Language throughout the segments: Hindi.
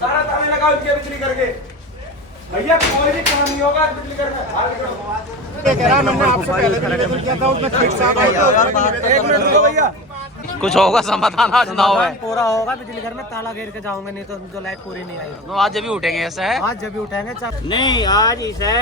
सारा ताले लगा उनके बिजली करके। भैया कोई भी काम नहीं होगा बिजली करके। कह रहा मैंने आपसे पहले भी निवेदन किया था, उसमें ठीक साहब आए थे। एक मिनट रुको भैया, कुछ होगा समाधान आज ना हो। पूरा होगा, बिजली घर में ताला घेर के जाऊंगे, नहीं तो जो लाइट पूरी नहीं आई तो आज जब भी उठेंगे ऐसा है। आज जब भी उठाएंगे नहीं, आज इसे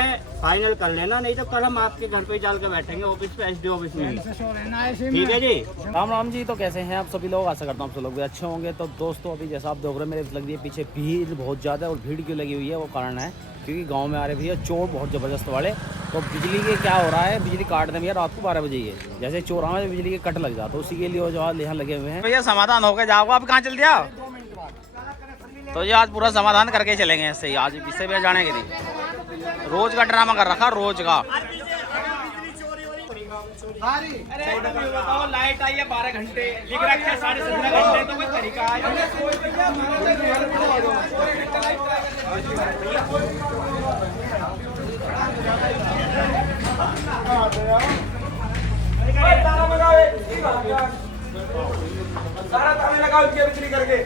फाइनल कर लेना, नहीं तो कल हम आपके घर पे चल के बैठेंगे ऑफिस पे, एसडी ऑफिस में। ठीक है जी। राम राम जी। तो कैसे हैं आप सभी लोग? आशा करता हूँ आप सब लोग भी अच्छे होंगे। तो दोस्तों अभी जैसा आप देख रहे हैं, मेरे लग रही है पीछे भीड़ बहुत ज़्यादा है। और भीड़ क्यों लगी हुई है वो कारण है क्योंकि गांव में आ रहे भैया चोर बहुत ज़बरदस्त वाले। तो बिजली के क्या हो रहा है, बिजली काट दें भैया रात को 12 बजे। जैसे चोरों में बिजली के कट लग जाता तो उसी के लिए जो यहाँ लगे हुए हैं। भैया समाधान हो गया, जाओगे आप कहाँ चल दिया? तो ये आज पूरा समाधान करके चलेंगे ऐसे ही। आज इससे भी जाने के लिए रोज का ड्रामा कर रखा, रोज का। बताओ लाइट आई है 12 घंटे, लिख रखे 17.5 घंटे, तो कोई तरीका है? सारा ताले लगा उनके बिजली करके।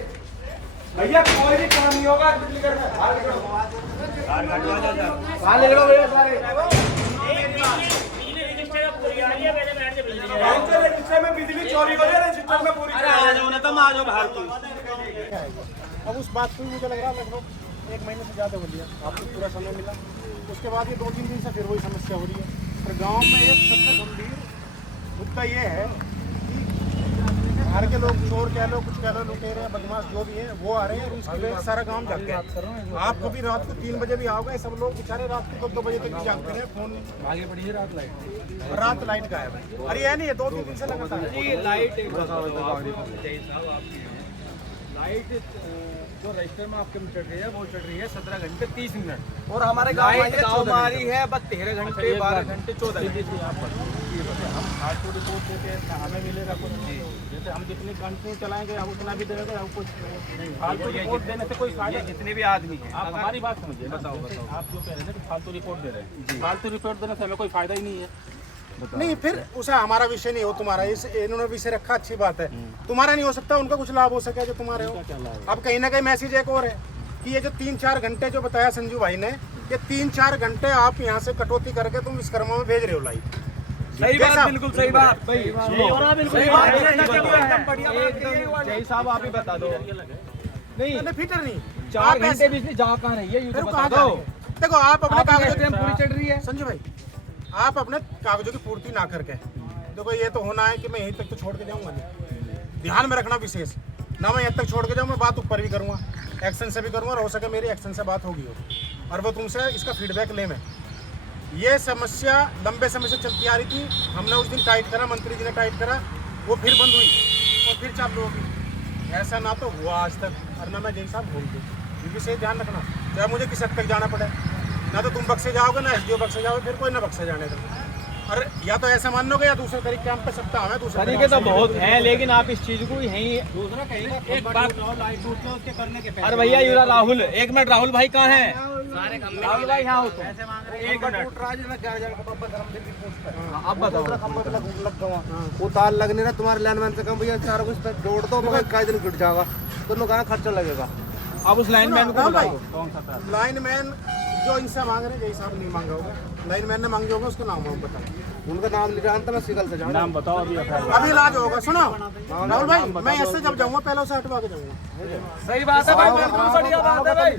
भैया कोई भी काम नहीं होगा बिजली करके। भैया सारे रजिस्टर में बिजली चोरी हो रही है, रजिस्टर में पूरी। अरे आ जाओ ना, तुम आ जाओ बाहर को। अब उस बात को मुझे लग रहा है लगभग 1 महीने से ज़्यादा हो लिया, आपको पूरा समय मिला। उसके बाद ये 2-3 दिन से फिर वही समस्या हो रही है। और गांव में एक सबसे गंभीर मुद्दा ये है कि बाहर के लोग, चोर कह लो, कुछ कह लो, लुटेरे बदमाश जो भी है वो आ रहे हैं और उसकी वजह से सारा गाँव जाग गया। आप कभी रात को 3 बजे भी आओगे, सब लोग बेचारे रात को 2 बजे तक भी जागते रहे। फोन आगे बढ़ी है, रात लाइट गायब है। अरे ये नहीं है, 2-3 दिन से लगातार लाइट जो रजिस्टर में आपके चढ़ रही है वो चढ़ रही है 17 घंटे 30 मिनट। और हमारे गाँव हमारी है बस 13 घंटे 12 घंटे 14 घंटे। हम फालतू रिपोर्ट देते हैं, हमें मिलेगा कुछ। जैसे हम जितनी कंटिन्यू चलाएंगे हम उतना भी देंगे, हम कुछ नहीं। फालतू रिपोर्ट देने से कोई फायदा। जितने भी आदमी हैं, आप हमारी बात समझिए। बताओ आप जो कह रहे थे कि फालतू रिपोर्ट दे रहे हैं, फालतू रिपोर्ट देने से हमें कोई फायदा ही नहीं है। नहीं, फिर उसे हमारा विषय नहीं हो, तुम्हारा इस इन्होंने विषय रखा, अच्छी बात है। तुम्हारा नहीं हो सकता, उनका कुछ लाभ हो सके जो तुम्हारे हो। अब कहीं ना कहीं मैसेज एक और है कि ये जो 3-4 घंटे जो बताया संजू भाई ने, ये 3-4 घंटे आप यहाँ से कटौती करके तुम विश्वकर्मा में भेज रहे हो लाइट। सही बात, बिल्कुल सही बात। सही बात, जय साहब आप ही बता दो। नहीं फिटर नहीं, 4 घंटे बिजली जा कहाँ रही है? फिर कहाँ दो? देखो आप अपने कागजों पूरी चढ़ रही है। संजू भाई, आप अपने कागजों की पूर्ति ना करके, देखो ये तो होना है कि मैं यहीं तक तो छोड़ के जाऊंगा नहीं। ध्यान में रखना विशेष, ना मैं यहाँ तक छोड़ के जाऊँ, मैं बात ऊपर भी करूँगा, एक्शन से भी करूँगा, और हो सके मेरी एक्शन से बात होगी और वो तुमसे इसका फीडबैक ले। मैं ये समस्या लंबे समय से चलती आ रही थी, हमने उस दिन टाइट करा, मंत्री जी ने टाइट करा, वो फिर बंद हुई और फिर चालू होगी। ऐसा ना तो हुआ आज तक, और ना मैं जय साहब बोल दूँ। ये विशेष ध्यान रखना, चाहे मुझे किस हद तक जाना पड़े, ना तो तुम बक्से जाओगे, ना एसडीओ बक्से जाओगे, फिर कोई ना बक्से जाने का। और या तो ऐसा मान लोगे या दूसरे तरीके हम पे सकता है। दूसरे तरीके तो बहुत हैं, लेकिन आप इस चीज को यहीं दूसरा कहेगा एक बात लाइट टूट लो उसके करने के पहले। अरे भैया युवा राहुल, 1 मिनट, राहुल भाई कहाँ हैं? राहुल भाई यहाँ हो तो 1 मिनट। अब बताओ, वो तार लगने ना तुम्हारे लाइनमैन से कम भैया सारा कुछ जोड़ दो, मगर कई दिन गिर जाएगा, तो कहाँ खर्चा लगेगा। अब उस लाइनमैन को बुलाओ। लाइनमैन जो इनसे मांग रहे हैं, जय साहब नहीं मांगा होगा, लाइनमैन ने मांगे होगा, उसका नाम हम बताओ। उनका नाम नहीं जानता, मैं सिकल से जानता। नाम बताओ अभी इलाज होगा। सुनो राहुल भाई, मैं ऐसे जब जाऊंगा पहले उसे हटवा के जाऊंगा। सही बात है भाई, बिल्कुल बढ़िया बात है भाई।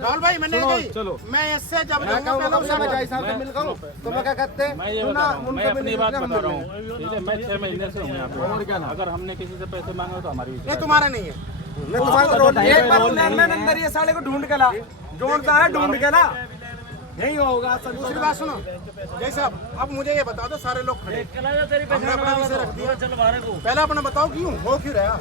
राहुल भाई मैंने कही, चलो मैं ऐसे जब जाऊंगा पहले उसे जय साहब से मिलकर तो मैं क्या कहते हैं, मैं अपनी बात बता रहा हूँ। ठीक है, मैं 6 महीने से हूँ यहाँ पे, और क्या ना, अगर हमने किसी से पैसे मांगे तो हमारी नहीं, तुम्हारा नहीं है। मैं तुम्हारा रोल एक बार लाइनमैन अंदर ये साले को ढूंढ के ला, जोड़ता है ढूंढ के ला, नहीं होगा। दूसरी बात सुनो जय साहब, अब मुझे ये बता दो, सारे लोग खड़े, हमने अपना विषय रख दिया, पहले अपना बताओ क्यों हो क्यों रहा।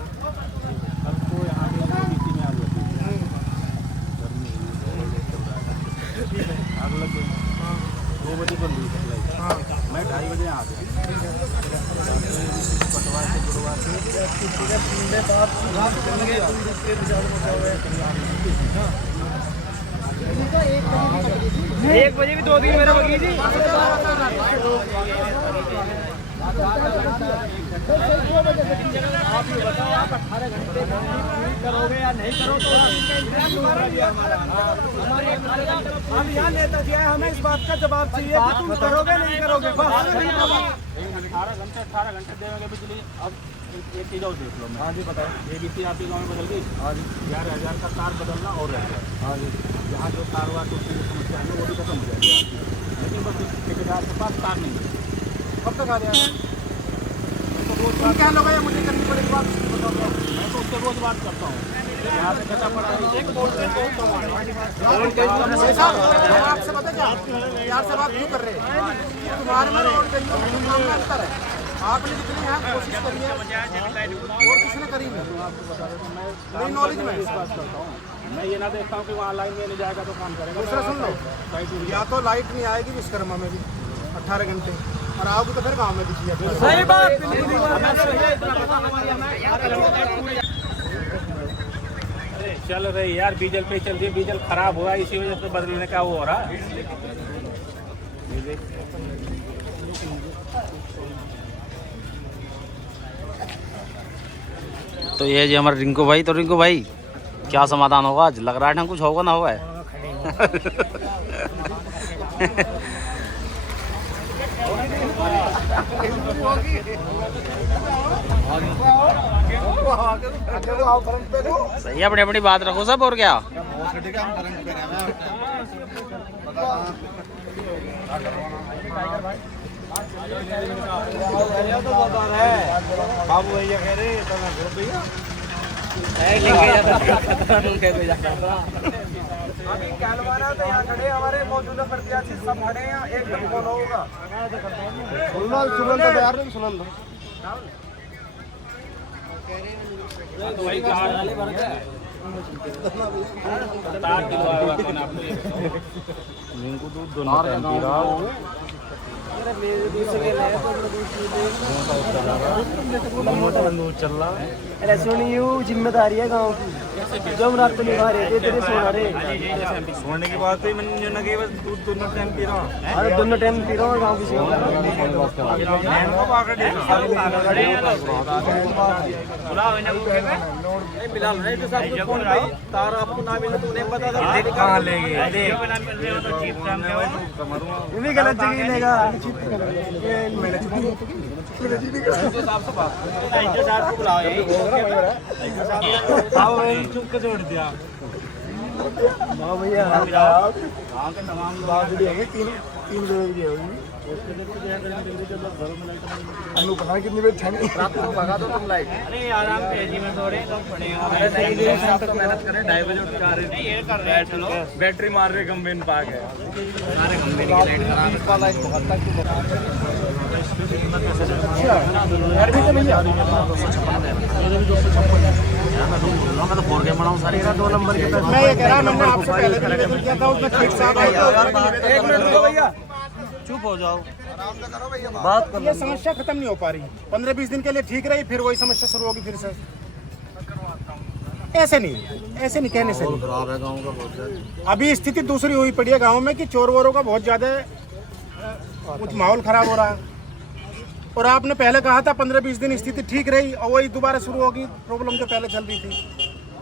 दो बजे को ली सप्लाई, मैं 2:30 बजे यहाँ आ गया। 1 बजे भी 2 दिन मेरे बगी थी। आप ये बताओ, आप 18 घंटे करोगे या नहीं करो तो हम यहाँ नेताजी हैं, हमें इस बात का जवाब चाहिए कि तुम करोगे नहीं करोगे बस। 18 घंटे देंगे बिजली। अब एक चीज़ और देख लो। हाँ जी बताओ। ABC आपके गाँव में बदल गई। हाँ जी 11,000 का तार बदलना और रह गया। हाँ जी जहाँ जो तार हुआ तो उसकी समस्या है वो भी खत्म हो जाएगी आपकी। लेकिन बस ठेकेदार के पास तार नहीं है। कब तक आ जाएगा? तो तुम क्या लोगे या मुझे करनी पड़ेगी बात? मैं तो उससे रोज बात करता हूँ। यहाँ से कैसा पड़ा है आपसे पता क्या यार से बात क्यों कर रहे हैं? तुम्हारे में और गलियों में काम में अंतर है। आपने जितनी यहाँ कोशिश करी है और किसी ने करी नहीं नॉलेज में। मैं ये ना देखता हूँ कि वहाँ लाइन में नहीं जाएगा तो काम करेगा। दूसरा सुन लो, या तो लाइट नहीं आएगी विश्वकर्मा में भी 18 घंटे और आओगे तो फिर गाँव में दिखी है। सही बात। चल रही यार डीजल पे चल रही है। डीजल खराब हुआ इसी वजह से बदलने का वो हो रहा है। तो ये जी हमारे रिंकू भाई। तो रिंकू भाई क्या समाधान होगा आज? लग रहा है ना कुछ होगा ना होगा है। सही है, अपनी अपनी बात रखो सब। और क्या बाबू भैया कह रहे भैया अभी कहलवाना तो यहाँ खड़े हमारे मौजूदा प्रत्याशी सब खड़े हैं, एकदम कौन होगा सुनन तो यार नहीं सुनन दो। अरे सुनियो, जिम्मेदारी है गाँव की, जो हम रात निभा रहे थे तेरे सोना रे सोने की बात है। मैंने ना कि बस दूध दोनों टाइम पी रहा हूँ। अरे दोनों टाइम पी रहा हूँ गाँव की सेवा। तारा आपको ना मिले तो उन्हें पता था कहाँ लेंगे। गलत जगह लेगा। चुप के छोड़ दिया भैया। कितनी देर रात को भगा दो तुम लाइट। अरे आराम तेजी में थोड़े तो पड़े मेहनत करें 2:30 बजे उठ के आ रहे बैटरी मार रहे गंभीर पाक है सारे गंभीर लाइट दो नंबर के मैं ये कह रहा मैंने आपसे पहले भी निवेदन किया था उसमें ठीक साहब आए थे। एक मिनट रुको भैया, चुप हो जाओ, बात कर। ये समस्या खत्म नहीं हो पा रही। 15-20 दिन के लिए ठीक रही, फिर वही समस्या शुरू होगी फिर से। ऐसे नहीं कहने से नहीं। अभी स्थिति दूसरी हुई पड़ी है गाँव में कि चोर वोरों का बहुत ज्यादा कुछ माहौल खराब हो रहा है। और आपने पहले कहा था 15-20 दिन स्थिति ठीक रही और वही दोबारा शुरू होगी प्रॉब्लम जो पहले चल रही थी।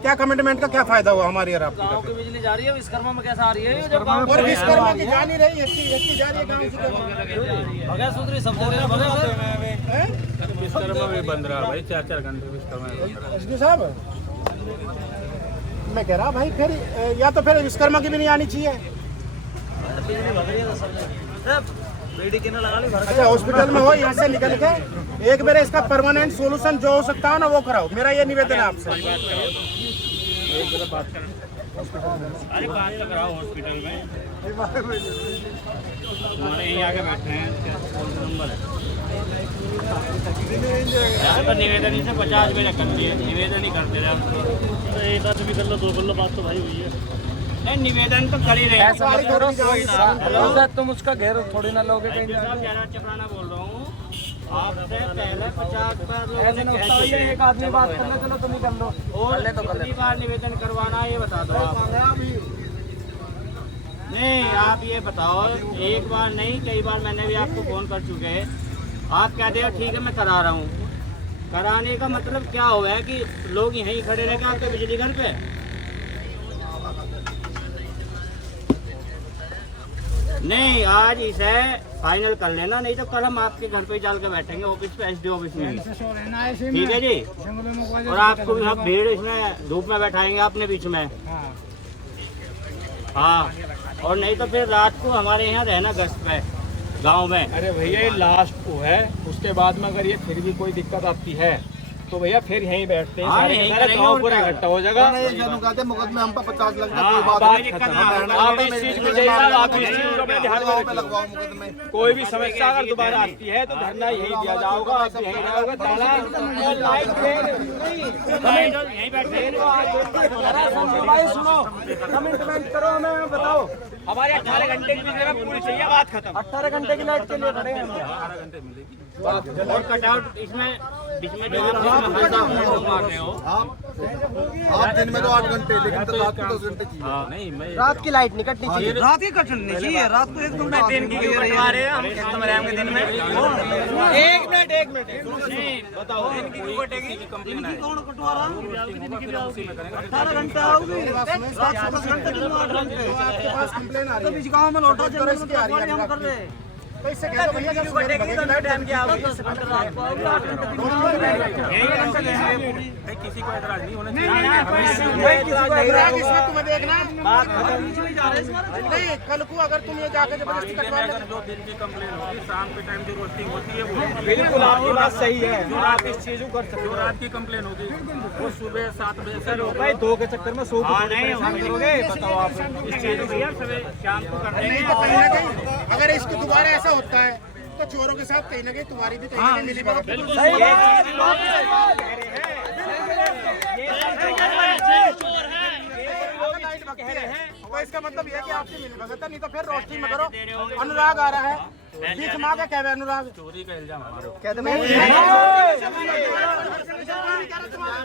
क्या कमिटमेंट का क्या फायदा हुआ हमारी और आपकी? गाँव की बिजली जा रही है, विश्वकर्मा में कैसे आ रही है? और विश्वकर्मा की जा नहीं रही, एक जा रही है गाँव से। भगा सुधरी सब जगह भगा। विश्वकर्मा भी बंद रहा भाई 4-4 घंटे विश्वकर्मा। एसडी साहब मैं कह रहा भाई फिर या तो फिर विश्वकर्मा की भी नहीं आनी चाहिए। अच्छा हॉस्पिटल में हो, यहाँ से निकल के एक बार इसका परमानेंट सॉल्यूशन जो हो सकता है ना वो कराओ। मेरा ये निवेदन है आपसे। अरे बात तो कराओ हॉस्पिटल में। हमारे यहीं आके बैठे हैं, नंबर है यहाँ पर निवेदन इसे 50 में रख दिए, निवेदन ही करते रहे। एक बात भी कर लो, 2 कर लो, बात तो भाई हुई है। नहीं निवेदन तो कर ही रहे हैं। तुम उसका घेर थोड़ी ना लोगे कहीं। चपराना बोल रहा हूँ आपसे पहले 50 बार लोगों ने कह दिया। एक आदमी बात कर लो, चलो तुम ही कर लो। और कितनी बार निवेदन करवाना है ये बता दो आप। नहीं आप ये बताओ, एक बार नहीं कई बार मैंने भी आपको फोन कर चुके हैं। आप कहते हो ठीक है मैं करा रहा हूँ, कराने का मतलब क्या हुआ है कि लोग यहीं खड़े रह के आपके बिजली घर पे। नहीं, आज इसे फाइनल कर लेना, नहीं तो कल हम आपके घर पे चल के बैठेंगे ऑफिस पे, एसडीओ ऑफिस में। ठीक है जी। और आपको भी हम भीड़ इसमें धूप में बैठाएंगे अपने बीच में। हाँ, और नहीं तो फिर रात को हमारे यहाँ रहना गश्त पे गांव में। अरे भैया ये लास्ट को है, उसके बाद में अगर ये फिर भी कोई दिक्कत आती है तो भैया फिर यहीं बैठते हैं, हाँ, सारे यहीं सारे करेंगे गाँव और पूरा क्या। इकट्ठा हो जाएगा। मुकदमे हम पर 50 लग हाँ, कोई बात कोई नहीं। दिक्कत नहीं। आप इस चीज को जय साहब, आप इस चीज को अपने ध्यान में रखिए। लगवाओ मुकदमे। कोई भी समस्या अगर दोबारा आती है तो धरना यही दिया जाएगा, आप यही रहोगे, ताला और लाइट यहीं बैठे भाई सुनो, कमेंटमेंट करो, हमें बताओ। हमारे 18 घंटे की बिजली में पूरी चाहिए, बात खत्म। 18 घंटे की लाइट के लिए खड़े हैं हम। और कटआउट इसमें बीच में जो आप मार रहे हो। आप दिन में तो 8 घंटे, लेकिन तो रात को 10 घंटे चाहिए। रात की लाइट नहीं कटनी चाहिए। रात ही कटनी चाहिए, रात को एक दो दिन की क्यों कटवा रहे हैं हम? खेत में दिन में एक मिनट नहीं बताओ, दिन की क्यों कटेगी? दिन की कौन कटवा रहा है? 18 घंटे आओगे, 10 घंटे दिन में 8 घंटे। आपके पास कंप्लेन आ रही है बीच गाँव में लौटा तो इसकी आ रही है हम कर रहे हैं। तो इससे कह दो भैया जब सवेरे बगेगी लाइट टाइम क्या होगी? 10 घंटे रात को आओगे, 8 घंटे दिन में। किसी को एतराज नहीं होना नहीं, इसमें तुम्हें देखना नहीं, कल को अगर तुम ये जाकर जबरदस्ती कटवा ले जो दिन की कंप्लेन होगी, शाम के टाइम जो रोस्टिंग होती है वो बिल्कुल आपकी बात सही है, आप इस चीज को कर सकते जो हो। रात की कंप्लेन होगी वो सुबह 7 बजे से होगा। भाई दो के चक्कर में 100 हाँ, नहीं, परेशान करोगे, बताओ आप इस चीज को। भैया सवेरे शाम को कर नहीं देंगे। तो कहीं ना कहीं अगर इसको दोबारा ऐसा होता है तो चोरों के साथ कहीं ना कहीं तुम्हारी भी कहीं ना कहीं मिली भगत होगी। सही लाइट भगती है तो इसका मतलब ये है कि आपकी मिली भगत है, नहीं तो फिर रोशनी में करो। अनुराग आ रहा है, बीच माँ का क्या है अनुराग? चोरी का इल्जाम हमारे ऊपर। कहते मैं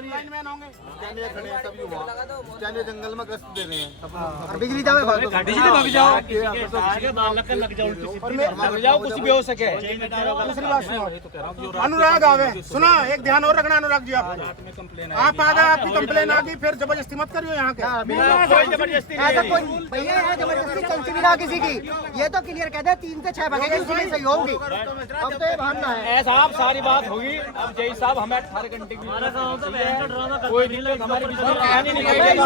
लाइनमैन होंगे। स्टैंड खड़े हैं, तभी हुआ। स्टैंड जंगल में गश्त दे रहे हैं। बिजली जाओ बिजली भाग जाओ, लग जाओ, कुछ भी हो सके। दूसरी बात सुनो, अनुराग आवे, सुना एक ध्यान और रखना अनुराग जी, आप आ गए, आपकी कंप्लेन आ गई, फिर जबरदस्ती मत करियो यहाँ के। कोई जबरदस्ती ऐसा नहीं। कोई भैया है जबरदस्ती चलती भी ना किसी की, ये तो क्लियर कहते हैं 3 से 6 बगेगी, उसी में सही होगी। अब तो ये भागना है। ऐसा आप सारी बात होगी। अब जय साहब हमें 18 घंटे की कोई दिक्कत हमारी बिजली में कहानी नहीं करेगी।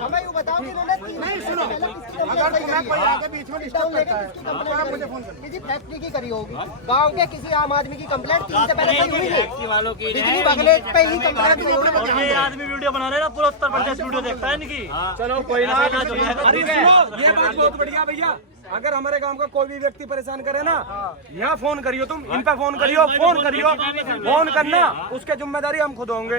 हमें यूँ बताओ कि इन्होंने 3 नहीं सुनो, अगर तुम्हें कोई आगे बीच में डिस्टर्ब करता है तो आप मुझे फोन करो। किसी फैक्ट्री की करी होगी, गांव के किसी आम आदमी की कंप्लेंट 3 से पहले सही हुई नहीं, वालों की बिजली बगले पे ही कंप्लेंट हुई होगी। आदमी वीडियो बना रहे हैं ना, पूरा उत्तर प्रदेश वीडियो देखता है इनकी। चलो कोई ना। अरे सुनो, ये बात बहुत बढ़िया भैया, अगर हमारे गांव का कोई भी व्यक्ति परेशान करे ना, यहाँ फोन करियो, तुम इन पे फोन करियो, फोन करना, उसके जिम्मेदारी हम खुद होंगे।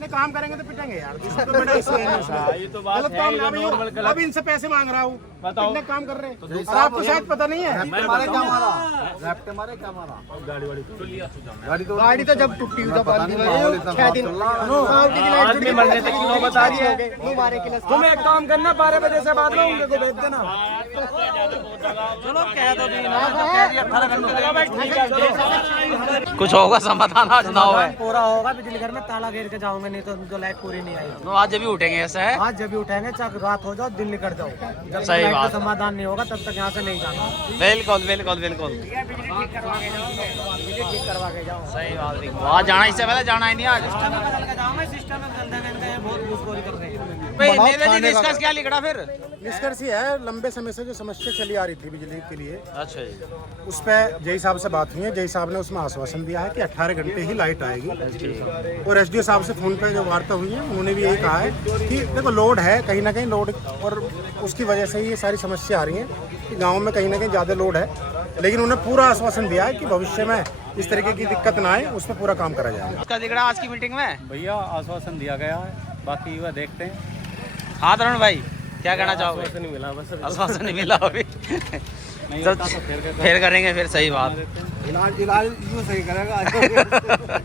नहीं काम करेंगे तो पिटेंगे यार, इसका तो बड़ा इशू है। ये तो बात गलत है, काम ये ना नॉर्मल भी गलत। अब इनसे पैसे मांग रहा हूँ, बताओ। कितने काम कर रहे हैं और आपको शायद पता नहीं है। हमारे क्या मारा? रैप्टे मारे क्या मारा? गाड़ी तो जब टूटी हुई था 6 दिन आदमी मरने तक की नौबत आ रही है। नहीं मारे के लिए तुम एक काम करना, 12 बजे से बाद में उनके को भेज देना। चलो कह दो कुछ होगा समाधान आज ना हो। पूरा होगा, बिजली घर में ताला घेर के जाओगे, नहीं तो उनको लाइट पूरी नहीं आएगी। आज जब भी उठेंगे ऐसा है। आज जब भी उठाएंगे, चाहे रात हो जाओ, दिन निकल जाओ, जब तक सही लाइट का बात। समाधान नहीं होगा तब तक यहाँ से नहीं जाना। बिल्कुल बिल्कुल बिल्कुल बिजली ठीक करवा के जाओ। सही बात। आज जाना, इससे पहले जाना ही नहीं आज। बदल के जाओ, मैं सिस्टम में बदल देंगे, बहुत घूसखोरी कर रहे हैं। निष्कर्ष क्या लिखा फिर? निष्कर्ष ये है, लंबे समय से जो समस्या चली आ रही थी बिजली के लिए, अच्छा जी। उस पर जय साहब से बात हुई है। जय साहब ने उसमें आश्वासन दिया है कि 18 घंटे ही लाइट आएगी। और एसडीओ साहब से फोन पे जो वार्ता हुई है, उन्होंने भी यही कहा है कि देखो लोड है, कहीं ना कहीं लोड, और उसकी वजह से ये सारी समस्या आ रही है कि गाँव में कहीं ना कहीं ज़्यादा लोड है। लेकिन उन्होंने पूरा आश्वासन दिया है कि भविष्य में इस तरीके की दिक्कत ना आए, उस पर पूरा काम करा जाएगा। उसका दिख रहा आज की मीटिंग में। भैया आश्वासन दिया गया है, बाकी वह देखते हैं। हाँ तरुण भाई, क्या कहना चाहोगे? नहीं मिला बस। आश्वासन नहीं मिला अभी। नहीं जब होता तो फिर फिर करेंगे, फिर सही बात। इलाज यूँ सही करेगा।